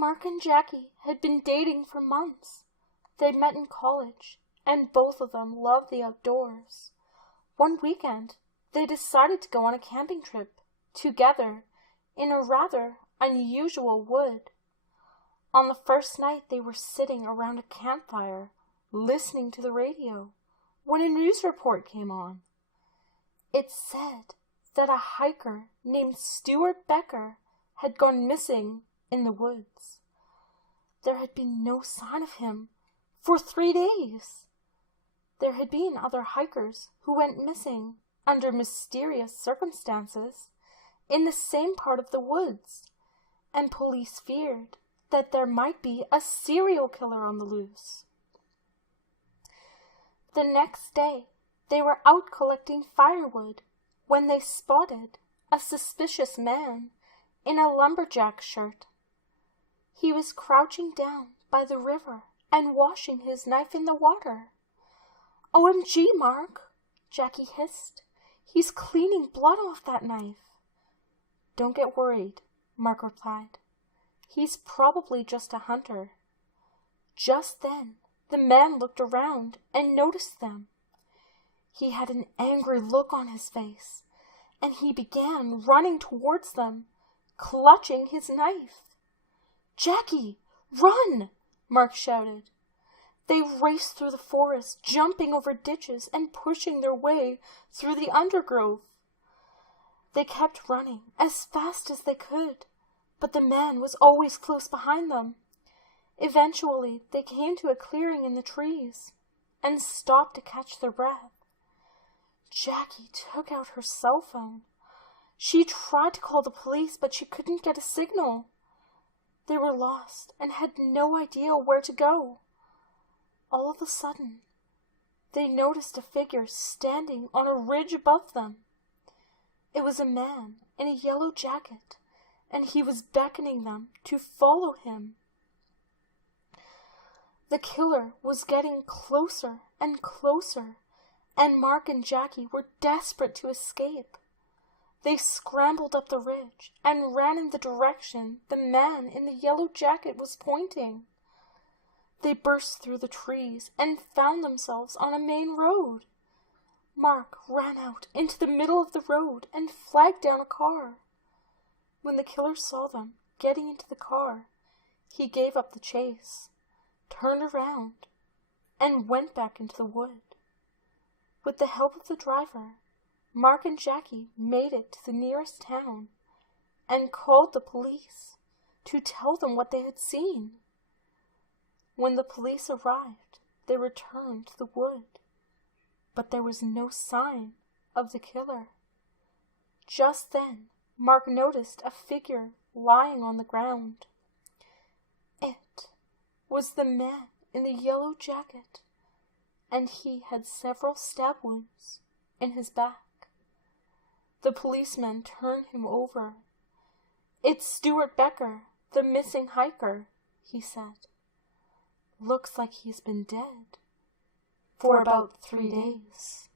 Mark and Jackie had been dating for months. They'd met in college, and both of them loved the outdoors. One weekend, they decided to go on a camping trip, together, in a rather unusual wood. On the first night, they were sitting around a campfire, listening to the radio, when a news report came on. It said that a hiker named Stuart Becker had gone missing in the woods. There had been no sign of him for 3 days. There had been other hikers who went missing under mysterious circumstances in the same part of the woods, and police feared that there might be a serial killer on the loose. The next day, they were out collecting firewood when they spotted a suspicious man in a lumberjack shirt. He was crouching down by the river and washing his knife in the water. "OMG, Mark," Jackie hissed. "He's cleaning blood off that knife." "Don't get worried," Mark replied. "He's probably just a hunter." Just then, the man looked around and noticed them. He had an angry look on his face, and he began running towards them, clutching his knife. "Jackie, run!" Mark shouted. They raced through the forest, jumping over ditches and pushing their way through the undergrowth. They kept running as fast as they could, but the man was always close behind them. Eventually, they came to a clearing in the trees and stopped to catch their breath. Jackie took out her cell phone. She tried to call the police, but she couldn't get a signal. They were lost and had no idea where to go. All of a sudden, they noticed a figure standing on a ridge above them. It was a man in a yellow jacket, and he was beckoning them to follow him. The killer was getting closer and closer, and Mark and Jackie were desperate to escape. They scrambled up the ridge and ran in the direction the man in the yellow jacket was pointing. They burst through the trees and found themselves on a main road. Mark ran out into the middle of the road and flagged down a car. When the killer saw them getting into the car, he gave up the chase, turned around, and went back into the wood. With the help of the driver, Mark and Jackie made it to the nearest town and called the police to tell them what they had seen. When the police arrived, they returned to the wood, but there was no sign of the killer. Just then, Mark noticed a figure lying on the ground. It was the man in the yellow jacket, and he had several stab wounds in his back. The policeman turned him over. "It's Stuart Becker, the missing hiker," he said. "Looks like he's been dead for about 3 days."